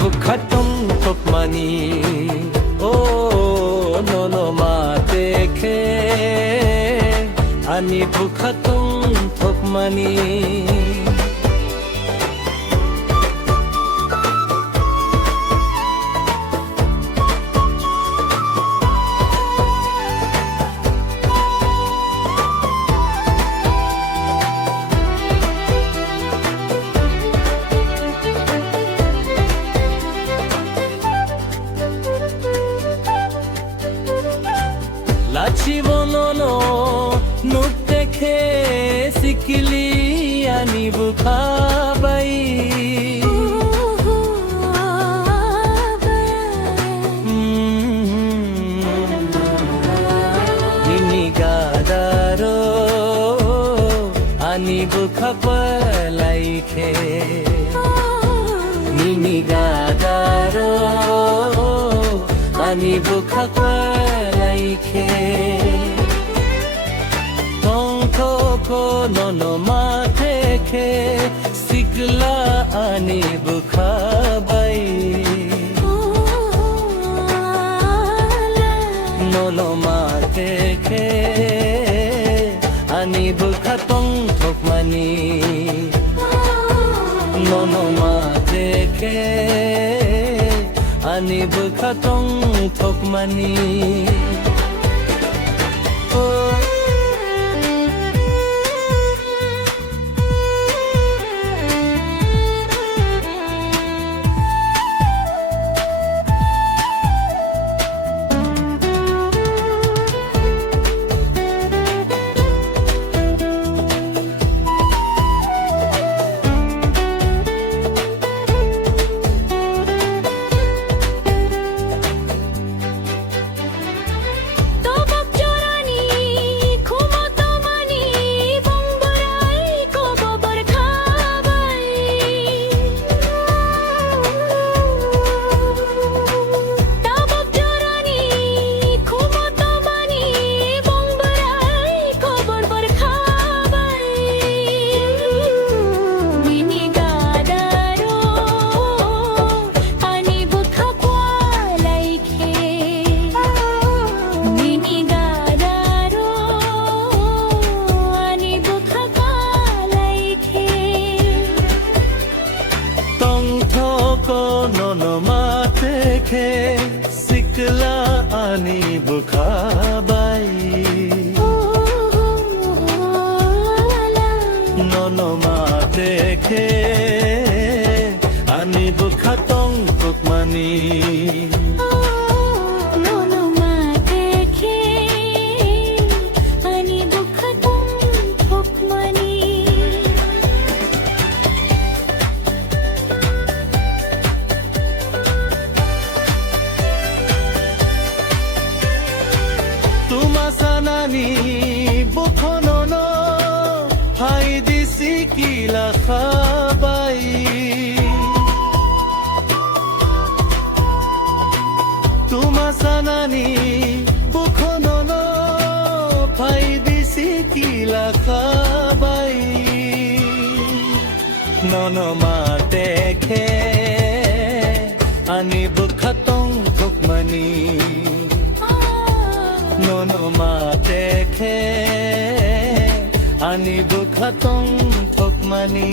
বুখাতং থকমানি ও ননো মাতে খে আনি বুখাতং থকমানি লাচিবননো নুক দেখে সিকিলি আনি বুখাবাই নিনি গাদারো আনি বুখাপালাইখে নিনি গাদারো আনি বুখাপালাইখে tongthoko nono mathe khe sikla ani bukhabai nono mathe khe ani bukhatong thokmani nono mathe khe ani bukhatong thokmani nono mate khe sikla ani bukhabai nono mate khe ani bukhatong thokmani sanani bukhonono hai disi kila khabai tuma sanani bukhonono hai disi kila khabai nono mate khe ani bukhatong thokmani nono mate khe ani bukhatong thokmani